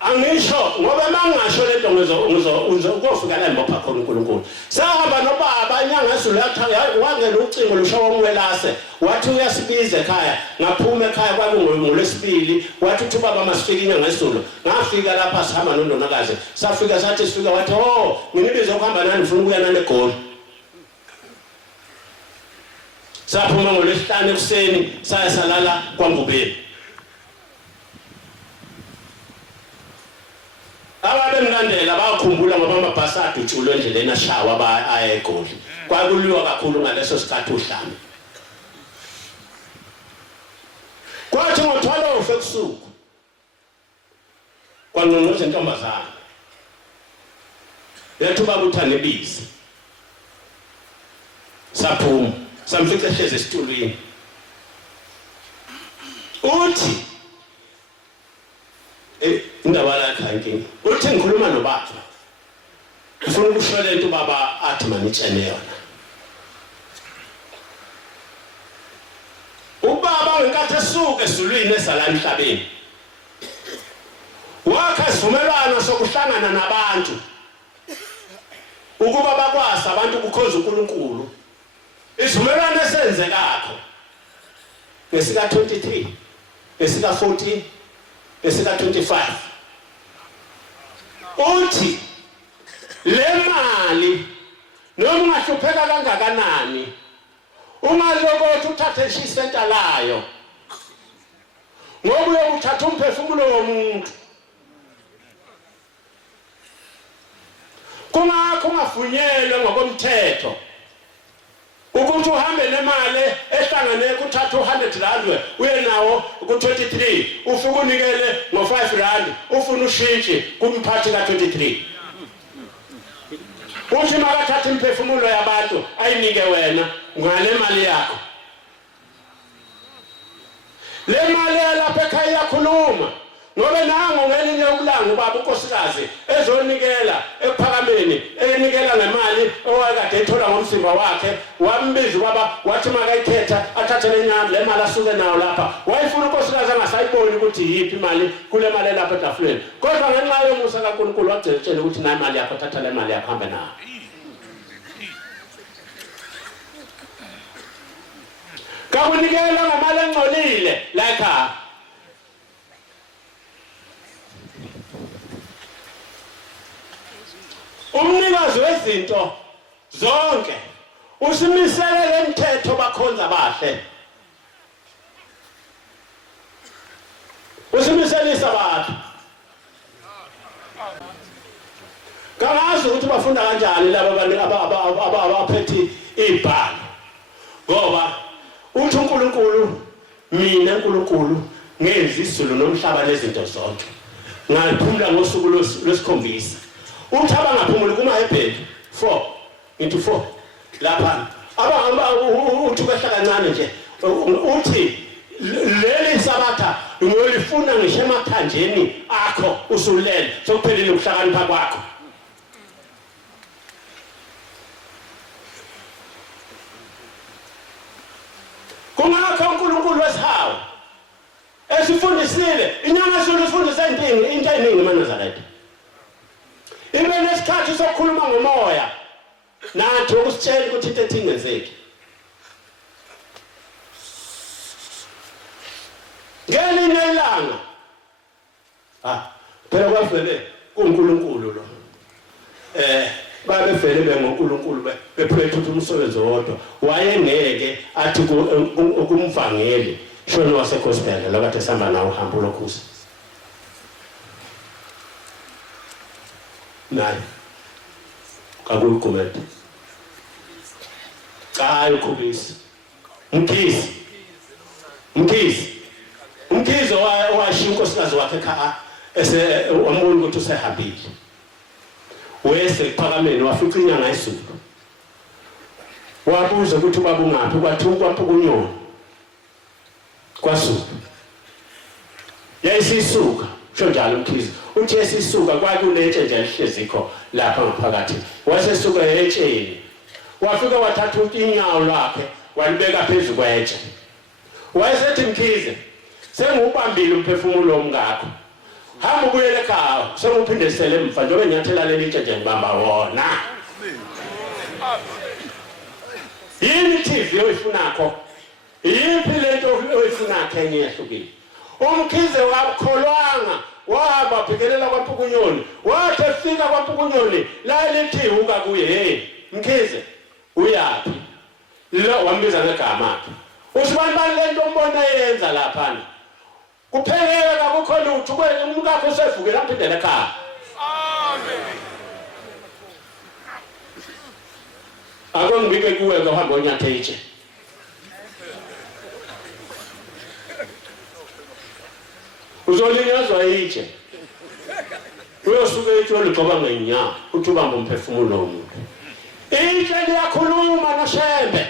angisho ngoba mangasho lento ngizokufika la mbopha khona uNkulunkulu sahamba nobaba inyanga esulatha wangena ucingo lushawa umwelase wathi uyasibiza ekhaya ngaphuma ekhaya kwakungolesibili wathi uthi ubaba masifike inyanga esulu ngafika lapha sihamba nondonakazi safika sathi sifika wathi nginibize ukuhamba nani ngifuna ukuya nani eGoli saphuma ngolesihlanu ekuseni sayasalala kwaNgubeni ababemlandela bakhumbula ngoba amabhasi adutshulo endleleni ashawa aya eGoli kwakuliwa kakhulu ngaleso sikhathi uhlanga kwathi ngothwala ufekusuku kwanqonqoza intombazana yathi ubaba uthane bizi saphuma samfica ehlezi esitulweni uthi indaba lakhe inkingi uthi ngikhuluma nobaba ufuna ukusho lento baba athi manitshene yona ubaba wenkathi esuke esulwini esala emhlabeni wakha isivumelwano sokuhlangana nabantu ukuba bakwazi abantu ukukhonza uNkulunkulu isivumelwano esenzekakho ngesika 23 ngesika 14 ngesika 25 uthi le mali noma ungahlupheka kangakanani Ungalokho uthathe isenta layo. Ngoba uyothatha umphefumulo womuntu. Kungakho ungavunyelwe ngokomthetho ukuthi uhambe nemali ehlangane kuthatha 100 rand uye nawo ku23 ufuna unikele ngo5 rand ufuna ushintshi kumphathi ka23 uthi makathatha imphefumulo yabantu ayinike wena ngale mali yakho le mali lapha ekhaya yakhuluma ngoba nango ngelinye ubulangu baba unkosikazi ezonikela ekuphakameni enikela ngemali owakade ethola ngomsimba wakhe wambiza baba wathi makayikhetha athathe lenyama le mali asuke nayo lapha wayifuna unkosikazi angasayiboni ukuthi yipi imali kule mali lapha etafuleni kodwa ngenxa yomusa kaNkulunkulu wagcina ukuthi nayi imali yakho thatha le mali yakho hambe nayo kakunikela ngemali engcolile la ekhaya umnikazi wezinto zonke usimiselele imithetho bakhonza bahle usimiselisa abantu kangazi ukuthi bafunda kanjani laba abaphethe ibhalo ngoba uthi uNkulunkulu mina uNkulunkulu ngenza izulu nomhlaba lezinto zonke ngaphumula ngosuku lwesikhombisa uthi abangaphumuli kumaHebheru 4:4 lapha abahamba uthi kwehla kancane nje uthi leli sabatha ngiyolifuna ngisho emathanjeni akho usulele sokuphelile ukuhlakanipha kwakho kungakho uNkulunkulu wesihawu esifundisile inyanga sifundisa into eningi eManazarete ibe nesikhathi sokukhuluma ngomoya nathi ukusitshela ukuthi into ethingezeki ngelinye ilanga phela kwavele uNkulunkulu lo babevele bengoNkulunkulu bephethe umsebenzi wodwa wayengeke athi kumvangeli shona wasegospel lo kade sihamba nawo uhambo lokhusa naye kakuyigumede cha ukhubisi umkhizi owashiya unkosikazi wakhe ekhaya wambona ukuthi usehambile wese kuphakameni wafica inyanga yesulu wabuza ukuthi ubaba ungaphi kwathi ukwapha kunyoni kwasuka yayisisuka sho njalo umkhizi uthi esisuka kwakuletshe nje lihlezikho lapha ngaphakathi wasesuka etsheni wafika wathatha inyawo lakhe walibeka phezulu kwetshe wayesethi mkhize sengubambile umphefumulo womngakho hamba ubuyele ekhaya senguphindisele emva njengoba nyathela leli tshe nje ngibamba wona yini TV oyifunakho yiphi lento oyifunakho enye ehlukile umkhize wakholwanga wahamba phikelela kwaMpukunyoni wathi efika kwaMpukunyoni la lithi uka kuye hey mkhize uyapi lo wambiza ngegama akhe usibani lento umbona yenza lapha kuphelele kakukho lutho umkakho usevuke laphindela ekhaya amen akongibike kuwe ngohamba onyathetshe uzolinyazwa itshe uyosuke itshe ligcoba ngenya uthi ubamba umphefumulo womuntu itshe liyakhuluma noShembe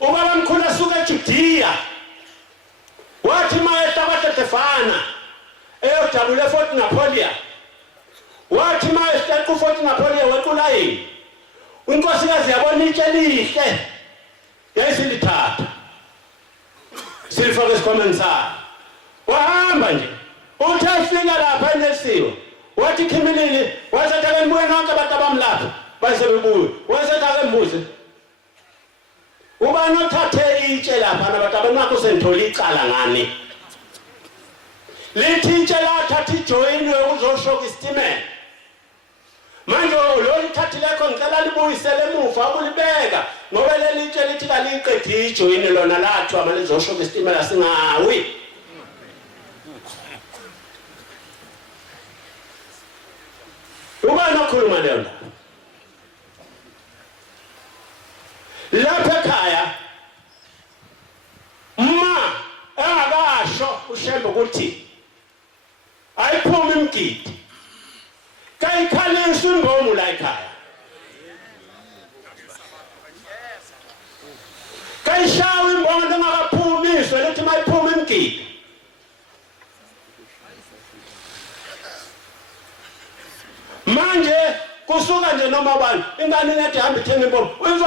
ubaba mkhulu asuka eJudiya wathi mayehla kwaStefana eyodabula eFort Napoleon wathi mayehla kuFort Napoleon wequlayini unkosikazi yabona itshe lihle yayisilithatha silifaka esikhwameni sakhe wahamba nje uthi afika lapha enesiwe wathi khimilili wasethi ake nibuye nonke abantu abamlapha basebebuye wasethi ake mbuze ubani othathe itshe lapha nabantu abanakho senthola icala ngani lithi itshe lathatha ijoyini uzoshoka isitimela manje lo lithathilekho ngicela libuyisele emuva ukulibeka ngoba lelitshe lithi kaliqedi ijoyini lona lathu amalizosho bestimela singawi. Ubani okhuluma leyo ndaba? Lapha ekhaya engakasho uShembe ukuthi ayiphumi imgidi kayikhalisa imbomu la ekhaya kayishawa imbomu engakaphumiswe lethi mayiphuma imgidi manje kusuka nje noma bani ingane nethi hamba ithenga imbomu wenza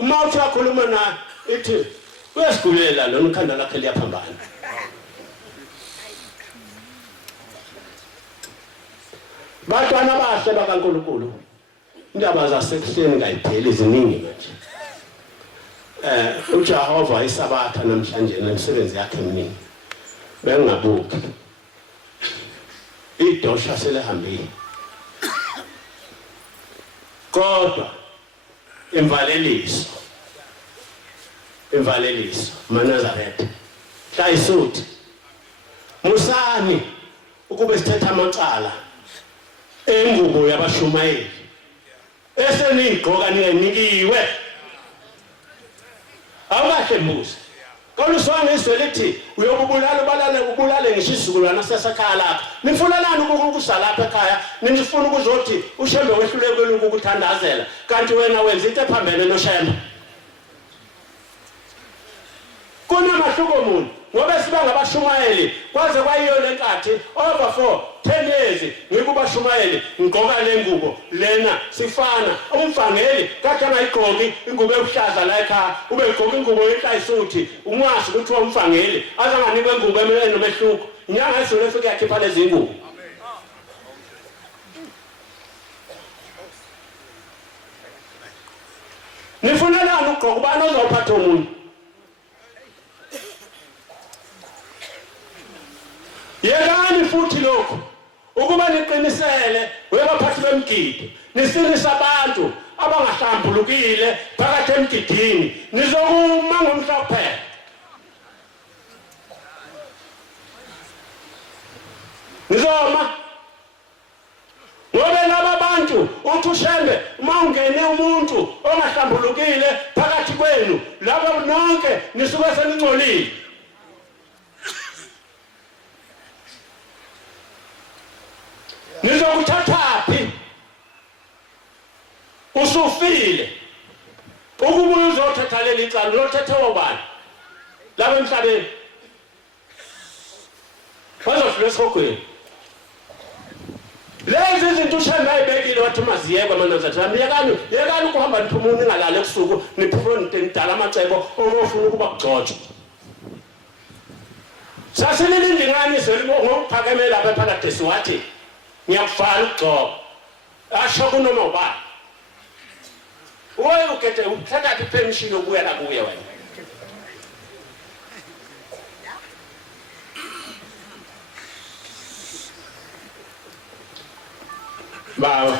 uma uthi akhuluma na ithi uyasigulela lona ikhanda lakhe liyaphambana. Bantwana bahle bakaNkulunkulu indaba zasekuseni ngayipheli ziningi manje. uJehova isabatha namhlanje nemisebenzi yakhe eminingi bengabuki idosha selehambile kodwa imvaleliso maNazaretha hlayisuthi musani ukube sithetha amacala engubo yabashumayeli esenigqoka ningenikiwe awukahle mbuzi kaluswane izwe lithi uyobulala ngisho isizukulwana sasekhaya lakho nifunelani ukukusa lapha ekhaya nifuna ukuzothi uShembe wehlulekweni ukukuthandazela kanti wena wenza into ephambene noShembe kunamahluko muni ngoba sibanga abashumayeli kwaze kwayiyo lenkathi over 10 years ngikubashumayeli ngigqoka lengubo lena sifana umvangeli kade angayigqoki ingubo ebuhlaza la ekhaya ube egqoka ingubo yenhlayisuthi umwazi ukuthi umvangeli azanganikwe ingubo enomehluko inyanga yesizwe efika yakhipha lezi ngubo. Nifunelani ukugqoka ubani ozophatha umuntu yekani futhi lokho ukuba niqinisele webaphathi bemgidi nisilisa abantu abangahlambulukile phakathi emgidini nizokuma ngomhlophe nizoma ngoba laba bantu uthi uShembe uma ungene umuntu ongahlambulukile phakathi kwenu laba nonke nisuke seningcolile. Nizokuthathaphi usufile ukubuya uzothatha leli cala uzothatha obani laba emhlabeni bazofika esikhogweni lezi izinto uShembe ayibekile wathi maziyekwe maNazaretha yekani ukuhamba niphumuni ngalala ebusuku niphumuni nidala amacebo ofuna ukuba kugcotshwe sasililinde inganiso ngokuphakeme lapha phakathi siwathi ngiyakufala ukugcoba asho kunoma ubani uye ukhethe uthatha ipermission yokuya la kuye wena baba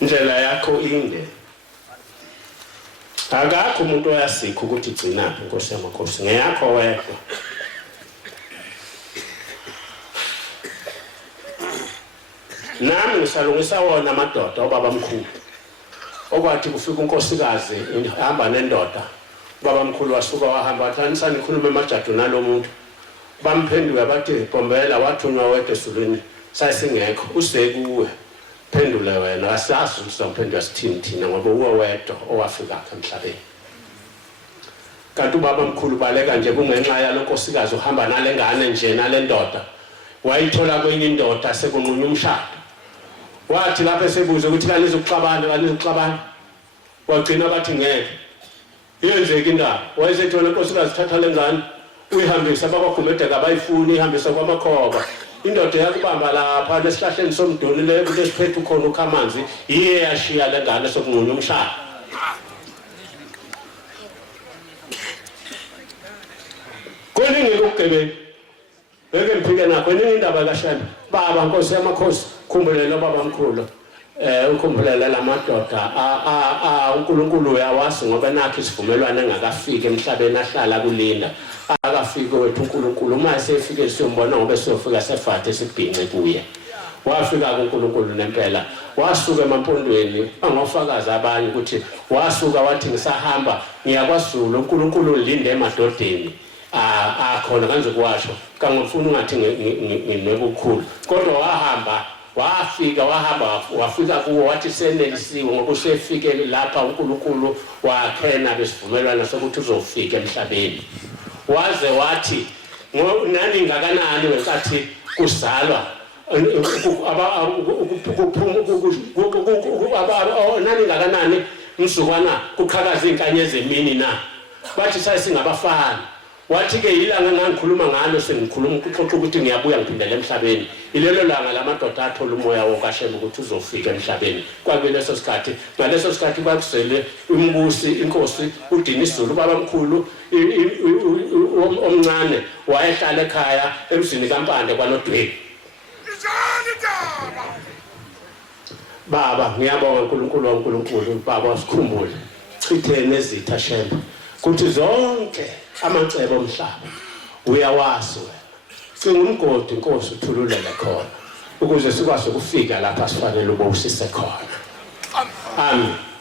indlela yakho inde akakho umuntu oyasikho ukuthi igcinaphi Nkosi yamakhosi ngeyakho wedwa. Nami ngisalungisa wona amadoda obaba mkhulu okwathi kufika unkosikazi ihamba nendoda baba mkhulu wasuka wahamba wathanisa nikhulume emajadu nalomuntu bamphendula bathi Bombela wathunywa wedwa esulwini sasingekho usekuwe phendule wena asazi usamphendula sithini thina ngoba uwe wedwa owafika apha emhlabeni kanti ubaba mkhulu baleka nje kungenxa yalonkosikazi uhamba nalengane nje nalendoda wayithola kwenye indoda sekunqunywa umshado wathi lapha esebuze ukuthi kanizokuxabana wagcina bathi ngeke yenzeke indaba wayesethona inkosikazi thatha lengane uyihambisa abakwagumedeka bayifuni ihambisa kwamakhoba indoda yakubamba lapha lesihlahleni somduni lesiphethe khona ukhamanzi yiye yashiya lengane sokunqunywa umshado. Kuningi ukugebeni ngeke ngiphike nakho eningi indaba kaShembe baba Nkosi yamakhosi khumbulela baba mkhulu ukhumbulela lamadoda uNkulunkulu uyawazi ngoba nakho isivumelwano engakafiki emhlabeni ahlala kulinda akafike wethu uNkulunkulu uma esefike siyombona ngoba siyofika sefathe sibhince kuye wafika kuNkulunkulu nempela wasuka emampondweni angofakazi abanye ukuthi wasuka wathi ngisahamba ngiyakwaZulu uNkulunkulu ulinde emadodeni akhona kanze kwasho kangifuna ungathi nginekukhulu kodwa wafika kuwo wathi senelisiwe ngoba usefike lapha uNkulunkulu wakhena besivumelwana sokuthi uzofika emhlabeni waze wathi nani ngakanani wenkathi kuzalwa nani ngakanani msukwana kuqhakaza inkanyezi emini na bathi sasingabafana wathi ke ilanga ngangikhuluma ngalo sengikhuluma ukuxoxa ukuthi ngiyabuya ngiphindele emhlabeni ilelo langa lamadoda athola umoya wokaShembe ukuthi uzofika emhlabeni kwakuleso sikhathi ngaleso sikhathi kwakusele umbusi inkosi uDinisulu baba mkhulu omncane wayehlala ekhaya emzini kaMpande kwaNodweni baba ngiyabonga uNkulunkulu baba sikhumbule chithene ezitha Shembe kuthi zonke amacebo omhlaba uyawazi wena singumgodi Nkosi uthululele khona ukuze sikwazi ukufika lapha sifanele ubusise khona amen.